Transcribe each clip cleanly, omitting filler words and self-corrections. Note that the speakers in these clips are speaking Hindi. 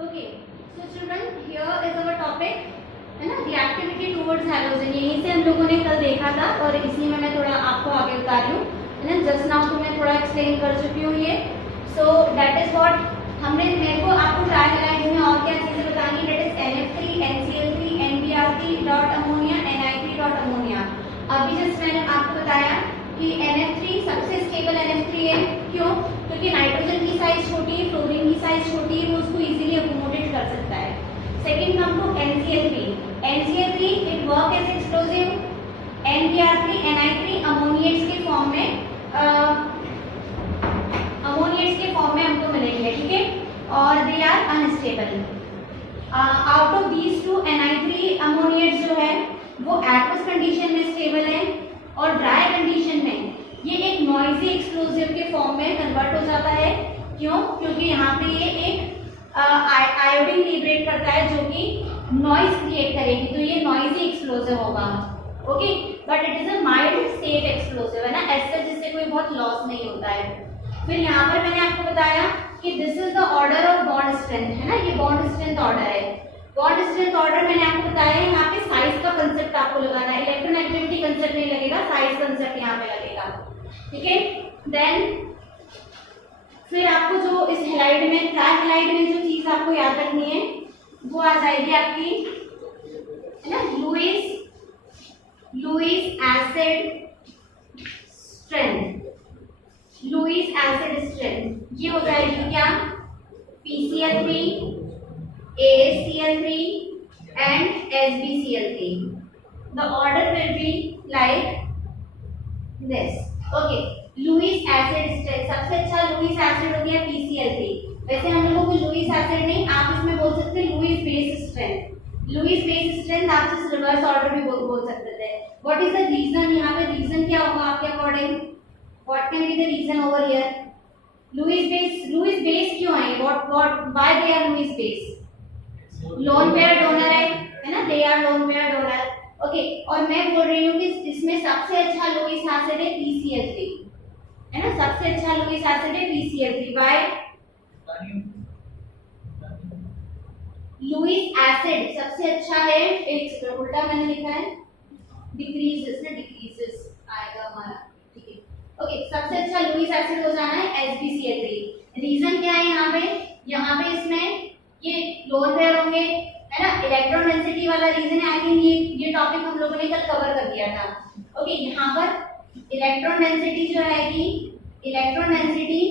Okay, so children, here is our topic, है ना, the activity towards halogen। यहीं से हम लोगों ने कल देखा था और इसी में मैं थोड़ा आपको आगे बता रही हूँ, है ना। जस्ट नाउ तो मैं थोड़ा एक्सप्लेन कर चुकी हूँ ये। सो दैट इज व्हाट हमने, मेरे को आपको ट्राई लाइन में और क्या चीजें बतानी, that is NF3, NCl3, NBr3 dot ammonia, NI3 dot ammonia. अभी जस्ट मैंने आपको बताया कि NF3 सबसे स्टेबल NF3 है। क्यों? क्योंकि नाइट्रोजन की साइज छोटी है, फ्लोरीन की साइज छोटी है, वो उसको इजीली अकोमोडेट कर सकता है। Second come to NCl3। NCl3 it work as explosive. NBr3, NI3 ammoniates के फॉर्म में हमको मिलेंगे, ठीक है, और they are unstable. Out of these two NI3 ammoniates जो है वो एक्वस कंडीशन में स्टेबल है और ड्राई कंडीशन में ये एक नॉइजी एक्सप्लोसिव के फॉर्म में कन्वर्ट हो जाता है। क्यों? क्योंकि यहाँ पे ये एक आयोडीन लिबरेट करता है जो कि नॉइज क्रिएट करेगी, तो ये नॉइजी एक्सप्लोसिव होगा। Okay, but it is a mild safe explosive, है ना, ऐसे जिससे कोई बहुत लॉस नहीं होता है। फिर यहाँ पर मैंने आपको बताया कि this is the order of bond strength, है ना, ये बॉन्ड स्ट्रेंथ ऑर्डर है। बॉन्ड स्ट्रेंथ ऑर्डर मैंने आपको बताया है, यहाँ पे साइज का कंसेप्ट आपको लगाना है, इलेक्ट्रोनेगेटिविटी कंसेप्ट नहीं लगेगा, साइज कंसेप्ट यहाँ पे लगेगा, ठीक है। देन फिर आपको जो इस हैलाइड में, ट्राइहैलाइड में जो चीज आपको याद रखनी है वो आ जाएगी आपकी, है ना, Lewis acid strength. Lewis acid strength ये हो जाएगी क्या? PCl3, ACl3 and SbCl3. The order will be like this. Okay, Lewis acid strength सबसे अच्छा लुईस एसिड हो गया PCl3। वैसे हम लोगों को लुईस एसिड नहीं, आप इसमें बोल सकते हैं Lewis base strength. Lewis base strength आप जिस रिवर्स ऑर्डर भी बोल सकते थे। What is the reason? यहाँ पे रीजन क्या होगा आपके according? What can be the reason over here? Lewis base क्यों है? What why they are Lewis base? Lone pair donor है ना, they are lone pair donor. Okay, और मैं बोल रही हूँ कि इसमें सबसे अच्छा लुईस एसिड है PCl3, है ना, सबसे अच्छा लुईस एसिड है PCl3। व्हाई? लुईस एसिड सबसे अच्छा है, एक सेकंड उल्टा मैंने लिखा है, डिक्रीजेस ना, डिक्रीजेस आएगा हमारा, ठीक है। ओके, सबसे अच्छा लुईस एसिड हो जाना है SbCl3। रीजन क्या है यहाँ पे इसमें ये लोन पेयर होंगे, है ना, इलेक्ट्रॉन डेंसिटी वाला रीजन है। आई थिंक ये टॉपिक हम लोगों ने कल कवर कर दिया था। ओके, यहाँ पर इलेक्ट्रॉन डेंसिटी जो आएगी, electron density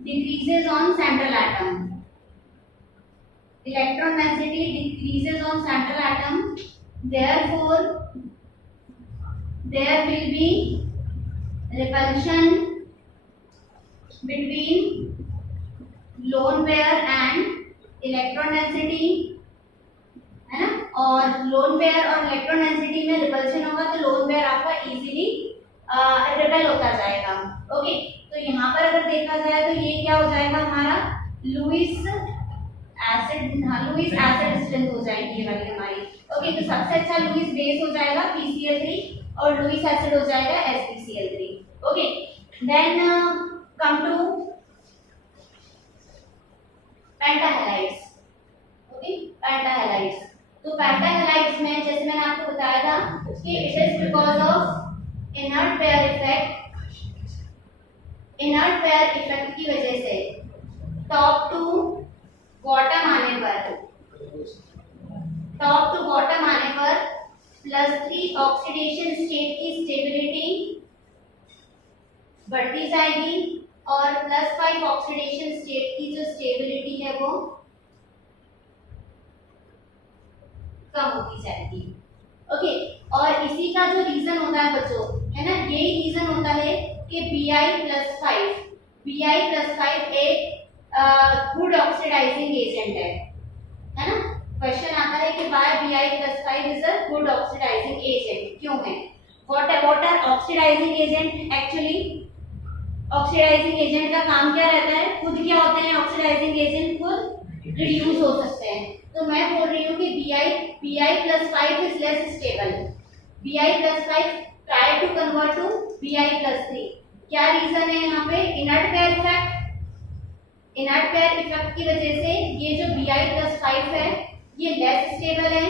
decreases on central atom. Electron density decreases on central atom, therefore there will be repulsion between lone pair and electron density, है ना, और लोन पेयर और इलेक्ट्रॉन डेंसिटी में रिपल्शन होगा तो लोन पेयर आपका इजीली रिपेल होता जाएगा। ओके, तो यहाँ पर अगर देखा जाए तो ये क्या हो जाएगा हमारा लुईस एसिड, हाँ, लुईस एसिड स्ट्रेंथ हो जाएगी ये वाली हमारी। ओके, तो सबसे अच्छा लुईस बेस हो जाएगा PCl3 और लुईस एसिड हो जाएगा SbCl3। Okay, then come to pentahalides. Okay, pentahalides, तो पेंटाहैलाइड्स में जैसे मैंने आपको बताया था कि it is because of inert pair effect. Inert pair effect की वजह से टॉप टू बॉटम आने पर +3 ऑक्सीडेशन स्टेट की स्टेबिलिटी बढ़ती जाएगी और +5 ऑक्सीडेशन स्टेट की जो स्टेबिलिटी है वो कम होती जाएगी। ओके, और इसी का जो रीजन होता है बच्चों, है ना, यही रीजन होता है कि Bi+5 एक गुड ऑक्सीडाइजिंग एजेंट है ना। क्वेश्चन आता है कि why Bi+5 is a good oxidizing agent, क्यों है? What are oxidizing agent? Actually oxidizing agent का काम क्या रहता है? खुद क्या होते हैं ऑक्सीडाइजिंग एजेंट? खुद रिड्यूस हो सकते हैं। तो मैं बोल रही हूँ कि Bi+5 is less stable. Bi+5 try to convert to Bi+3। क्या रीजन है यहाँ पे? Inert pair effect. Inert pair effect की वजह से ये जो Bi+5 है ये लेस स्टेबल है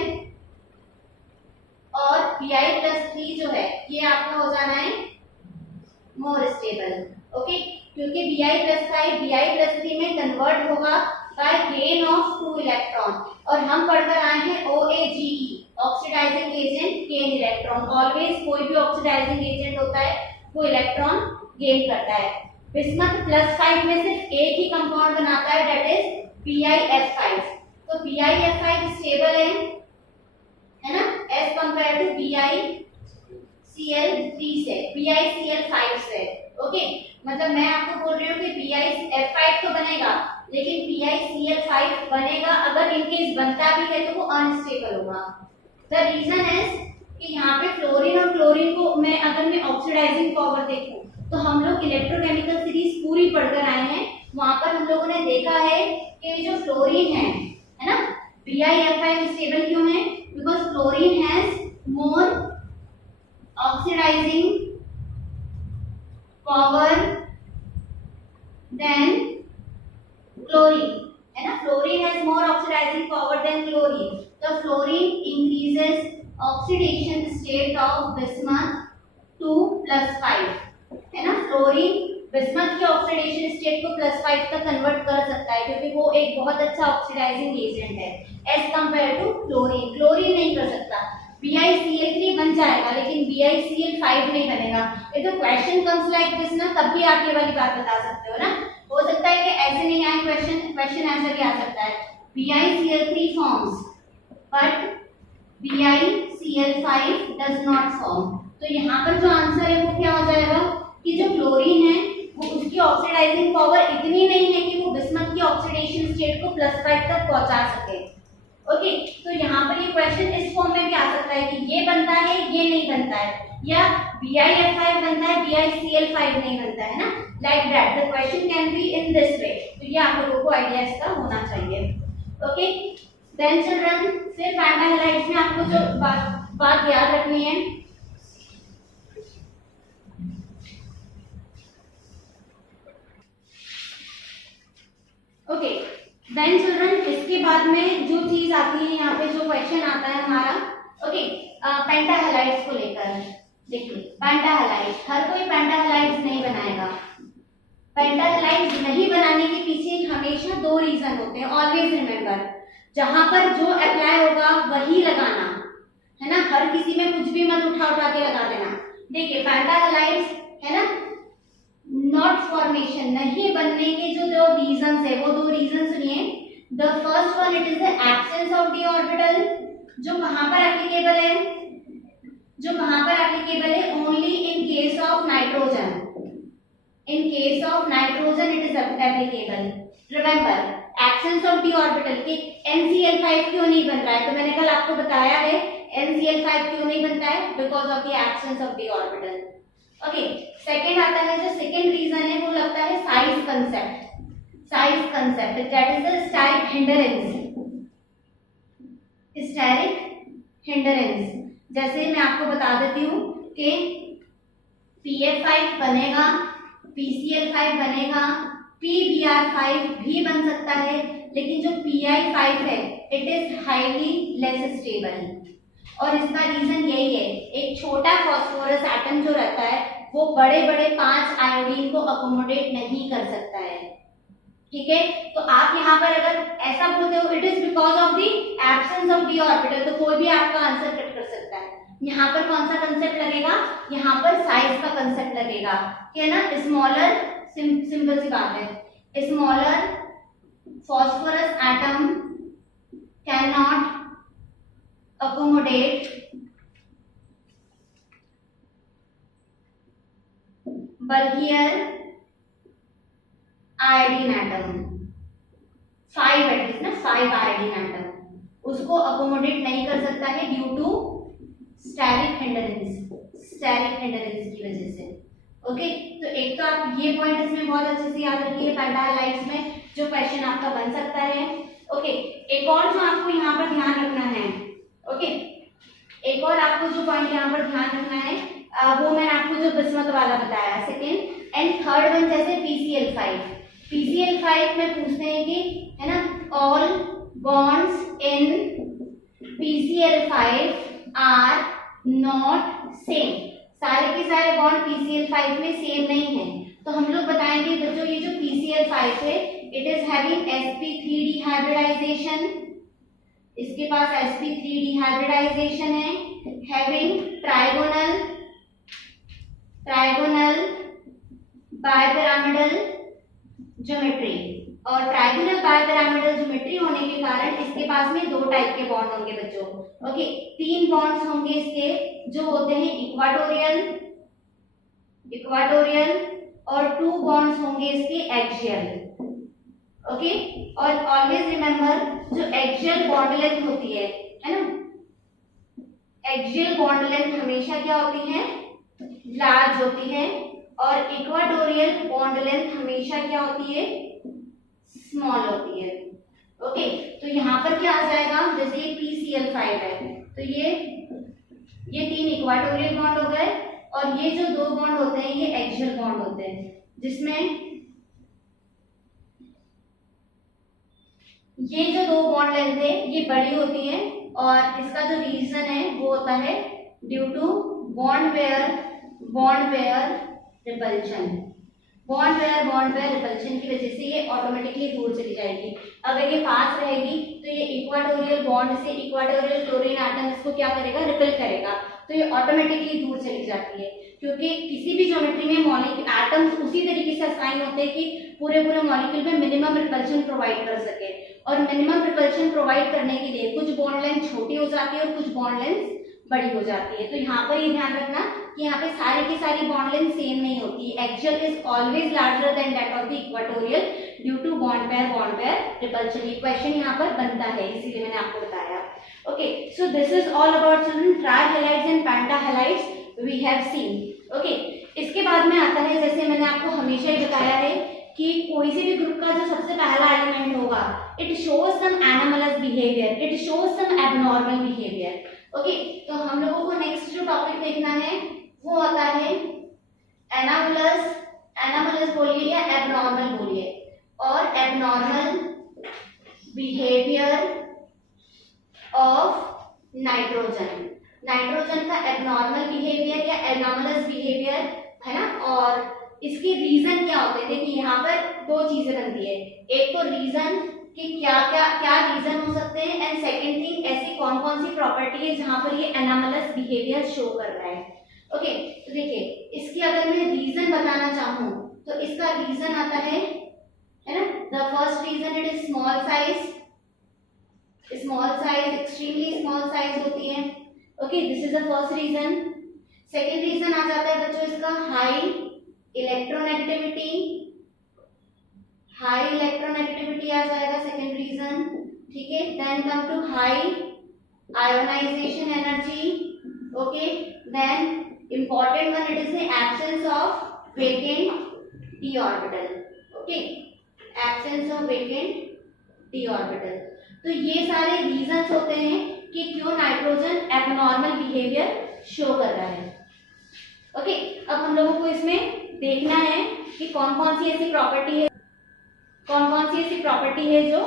और Bi+3 जो है ये आपका हो जाना है मोर स्टेबल। ओके, क्योंकि Bi+5 Bi+3 में कन्वर्ट होगा बाय गेन ऑफ 2 इलेक्ट्रॉन, और हम पढ़कर आए हैं OAGE oxidizing agent gain electron. Always कोई भी ऑक्सीडाइजिंग एजेंट होता है वो इलेक्ट्रॉन गेन करता है। बिस्मथ +5 में सिर्फ एक ही कंपाउंड बनाता है, दैट इज BiF5। तो BiF5 स्टेबल है ना, एज कंपेयर टू BiCl3 से, BiCl5 से। ओके, मतलब मैं आपको बोल रही हूँ कि BiF5 तो बनेगा लेकिन BiCl5 बनेगा, अगर इनकेस बनता भी है तो वो अनस्टेबल होगा। द रीजन इज कि यहाँ पे फ्लोरीन और क्लोरीन को अगर मैं ऑक्सीडाइजिंग पावर देखूं तो हम लोग इलेक्ट्रोकेमिकल सीरीज पूरी पढ़कर आए हैं। वहां पर हम लोगों ने देखा है कि जो फ्लोरीन है ना, BiF5 स्टेबल क्यों है? Because fluorine has more oxidizing power than chlorine, है ना। Fluorine has more oxidizing power than chlorine. The fluorine increases oxidation state of bismuth to +5, है ना। फ्लोरीन बिस्मथ के ऑक्सीडेशन स्टेट को +5 तक कन्वर्ट कर सकता है क्योंकि वो एक बहुत अच्छा ऑक्सीडाइजिंग एजेंट है as compare to chlorine. Chlorine नहीं कर सकता। BiCl3 बन जाएगा लेकिन BiCl5 नहीं बनेगा। ये तो क्वेश्चन कम्स लाइक दिस ना, तब भी आप ये वाली बात बता सकते हो ना। हो सकता है कि ऐसे नहीं आए क्वेश्चन ऐसा भी आ सकता है, BiCl3 forms but BiCl5 does not form। तो यहाँ पर जो आंसर है वो क्या हो जाएगा कि जो क्लोरीन है वो उसकी ऑक्सीडाइजिंग पावर इतनी नहीं है कि वो बिस्मथ की ऑक्सीडेशन स्टेट को +5 तक पहुंचा सके। ओके, तो यहाँ पर ये क्वेश्चन इस फॉर्म में भी आ सकता है कि ये बनता है ये नहीं बनता है, या BiF5 बनता है BiCl5 नहीं बनता है ना, like that the question can be in this way. तो ये आप लोगों को आइडिया इसका होना चाहिए। ओके, देन चिल्ड्रन फिर पैंटा हैलाइड्स में आपको जो बात याद रखनी है, ओके देन चिल्ड्रन इसके बाद में जो चीज आती है यहाँ पे जो क्वेश्चन आता है हमारा, ओके पेंटा हैलाइड्स को लेकर। देखिए पेंटा हैलाइड्स, हर कोई पेंटा हैलाइड्स नहीं बनाएगा। पेंटा हैलाइड्स नहीं बनाने के पीछे हमेशा 2 रीजन होते हैं, ऑलवेज रिमेंबर। जहां पर जो अप्लाई होगा वही लगाना, है ना। हर किसी में कुछ भी मत उठा के लगा देना। देखिए पेंटा हैलाइड्स है ना, नॉट फॉर्मेशन नहीं बनने के जो 2 रीजंस है वो 2 रीजन सुनिए। The first one it is the absence of D orbital, जो कहां पर एप्लीकेबल है, जो कहां पर एप्लीकेबल है, only in case of nitrogen. In case of nitrogen it is applicable. Remember absence of D orbital कि NCl5 क्यों नहीं बन रहा है, तो मैंने कल आपको बताया है NCl5 क्यों नहीं बनता है, because of the absence of D orbital. Okay, second आता है, जो सेकंड रीजन है वो लगता है size concept. Size concept that is the steric hindrance. Steric hindrance जैसे मैं आपको बता देती हूँ कि PF5 बनेगा, PCl5 बनेगा, PBr5 भी बन सकता है, लेकिन जो Pi5 है it is highly less stable. और इसका रीजन यही है, एक छोटा फास्फोरस एटम जो रहता है वो बड़े बड़े 5 आयोडीन को अकोमोडेट नहीं कर सकता है। ठीक है, तो आप यहाँ पर अगर ऐसा बोलते हो it is because of the absence of D orbital, तो कोई भी आपका आंसर कट कर सकता है। यहाँ पर कौन सा कंसेप्ट लगेगा, यहाँ पर साइज का कंसेप्ट लगेगा, है ना। स्मॉलर, सिंपल सी बात है, smaller phosphorus atom cannot accommodate bulkier iodine atom, 5 at least ना, 5 iodine atom उसको अकोमोडेट नहीं कर सकता है due to steric hindrance, steric hindrance की वजह से। ओके, तो एक तो आप ये पॉइंट इसमें बहुत अच्छे से याद रखिए, पेंटा हैलाइड्स में जो क्वेश्चन आपका बन सकता है। ओके, एक और जो आपको यहाँ पर ध्यान रखना है, ओके एक और आपको जो पॉइंट यहाँ पर ध्यान रखना है वो मैंने आपको जो बिस्मथ वाला बताया, सेकेंड एंड थर्ड वन जैसे PCl5। PCl5 में पूछते हैं कि, है ना, all bonds in PCl5 are not same, सारे के सारे बॉन्ड PCl5 में सेम नहीं है। तो हम लोग बताएंगे बच्चों ये जो PCl5 है it is having sp3 hybridisation, इसके पास sp3 हाइब्रिडाइजेशन है, हैविंग ट्राइगोनल बाइपिरामिडल ज्योमेट्री, और ट्राइगोनल बाइपिरामिडल ज्योमेट्री होने के कारण इसके पास में दो टाइप के बॉन्ड होंगे बच्चों। ओके, तीन बॉन्ड्स होंगे इसके जो होते हैं इक्वाटोरियल और टू बॉन्ड्स होंगे इसके एक्सियल। ओके, और ऑलवेज रिमेंबर जो एक्सियल बॉन्ड लेंथ होती है ना, एक्सियल बॉन्ड लेंथ हमेशा क्या होती है, लार्ज होती है, और इक्वाटोरियल बॉन्ड लेंथ हमेशा क्या होती है, स्मॉल होती है। ओके, तो यहाँ पर क्या आ जाएगा, जैसे ये PCl5 है तो ये तीन इक्वाटोरियल बॉन्ड हो गए, और ये जो दो बॉन्ड होते हैं ये एक्सियल बॉन्ड होते हैं, जिसमें ये जो दो बॉन्ड लेंथ है ये बड़ी होती है, और इसका जो रीजन है वो होता है due to bond pair repulsion. Bond pair repulsion की वजह से ये ऑटोमेटिकली दूर चली जाएगी। अगर ये पास रहेगी तो ये इक्वाटोरियल बॉन्ड से इक्वाटोरियल क्लोरीन एटम इसको क्या करेगा, रिपेल करेगा, तो ये ऑटोमेटिकली दूर चली जाती है। क्योंकि किसी भी ज्योमेट्री में मॉलिक्यूल एटम्स उसी तरीके से असाइन होते हैं कि पूरे मॉलिक्यूल में मिनिमम रिपल्शन प्रोवाइड कर सके, और मिनिमम रिपल्शन प्रोवाइड करने के लिए कुछ बॉन्ड लेंथ छोटी हो जाती है और कुछ बॉन्ड लेंथ बड़ी हो जाती है। तो यहाँ पर ये ध्यान रखना कि यहाँ पे सारी की सारी बॉन्ड लेंथ सेम नहीं होती। Axial is always larger than that of the equatorial due to bond pair repulsion. ये क्वेश्चन यहाँ पर बनता है, इसीलिए मैंने आपको बताया। Okay, so this is all about children tri halides and penta halides we have seen. Okay, इसके बाद में आता है, जैसे मैंने आपको हमेशा ही बताया है कि कोई से भी ग्रुप का जो सबसे पहला एलिमेंट होगा it shows some anomalous behaviour, it shows some abnormal behaviour. Okay, तो हम लोगों को नेक्स्ट जो टॉपिक देखना है वो आता है एनामलस बोलिए या एबनॉर्मल बोलिए, और एबनॉर्मल बिहेवियर ऑफ नाइट्रोजन का एबनॉर्मल बिहेवियर या एनोमलस बिहेवियर है ना। और इसके रीजन क्या होते हैं, देखिए यहाँ पर दो चीजें बनती है, एक तो रीजन कि क्या रीजन हो सकते हैं, एंड सेकंड थिंग ऐसी कौन कौन सी प्रॉपर्टी है जहां पर ये एनोमलस बिहेवियर शो कर रहा है। ओके, तो देखिए इसकी अगर मैं रीजन बताना चाहूँ तो इसका रीजन आता है ना, the first reason it is small size, extremely small size होती है। Okay, this is the first reason. Second reason आ जाता है बच्चों इसका हाई इलेक्ट्रोनेगेटिविटी आ जाएगा सेकेंड रीजन, ठीक है। Then come to high ionization energy. Okay, then important one it is the absence of vacant d orbital. Okay, absence of vacant d orbital. तो ये सारे रीजंस होते हैं कि क्यों नाइट्रोजन एबनॉर्मल बिहेवियर शो कर रहा है। ओके, अब हम लोगों को इसमें देखना है कि कौन कौन सी ऐसी प्रॉपर्टी है जो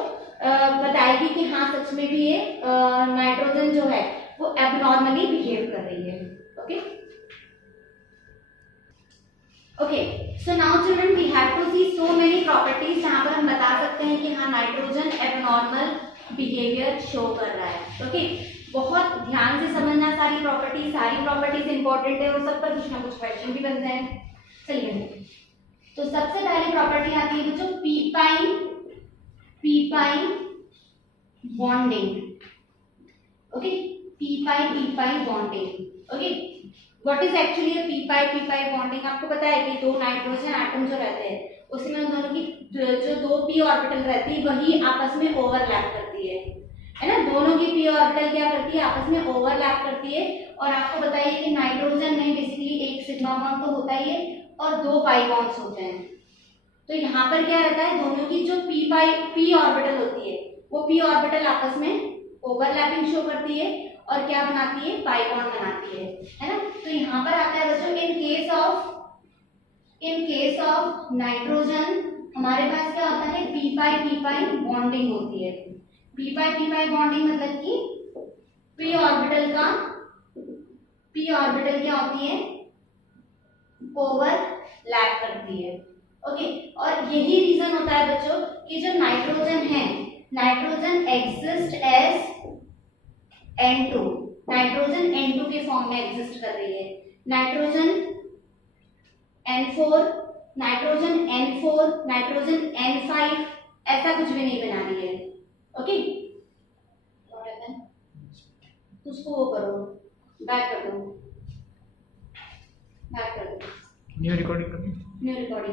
बताएगी कि हाँ सच में भी ये नाइट्रोजन जो है वो एबनॉर्मली बिहेव कर रही है। Okay, so now children we have to see so many properties जहां पर हम बता सकते हैं कि हाँ नाइट्रोजन एबनॉर्मल बिहेवियर शो कर रहा है। ओके, बहुत ध्यान से समझना सारी प्रॉपर्टीज इंपॉर्टेंट है और सब पर कुछ ना कुछ क्वेश्चन भी बनते हैं। चलिए, तो सबसे पहली प्रॉपर्टी आती है बच्चों P pi bonding. Okay, P pi bonding. Okay, what is actually P pi bonding? आपको पता है कि दो नाइट्रोजन एटम जो रहते हैं उसमें उन दोनों की जो दो पी ऑर्बिटल रहती है वही आपस में ओवरलैप करती है ना। दोनों की पी ऑर्बिटल क्या करती है, आपस में ओवरलैप करती है। और आपको बताइए कि नाइट्रोजन में बेसिकली एक सिग्मा बॉन्ड तो होता ही है और दो पाई बॉन्ड्स होते हैं। तो यहाँ पर क्या रहता है, दोनों की जो पी ऑर्बिटल होती है वो पी ऑर्बिटल आपस में ओवरलैपिंग शो करती है और क्या बनाती है, पाई बॉन्ड बनाती है ना। तो यहाँ पर आता है बच्चों इन केस ऑफ नाइट्रोजन हमारे पास क्या होता है, पी पाई बॉन्डिंग होती है। पी पाई बॉन्डिंग मतलब कि पी ऑर्बिटल क्या होती है, ओवरलैप करती है। ओके, और यही रीजन होता है बच्चों कि जो नाइट्रोजन है, nitrogen exist as N2, nitrogen N2 के फॉर्म में एग्जिस्ट कर रही है। Nitrogen N4, nitrogen N4, nitrogen N5 ऐसा कुछ भी नहीं बना रही है। ओके, तो उसको वो करो, बैक कर दो, न्यू रिकॉर्डिंग।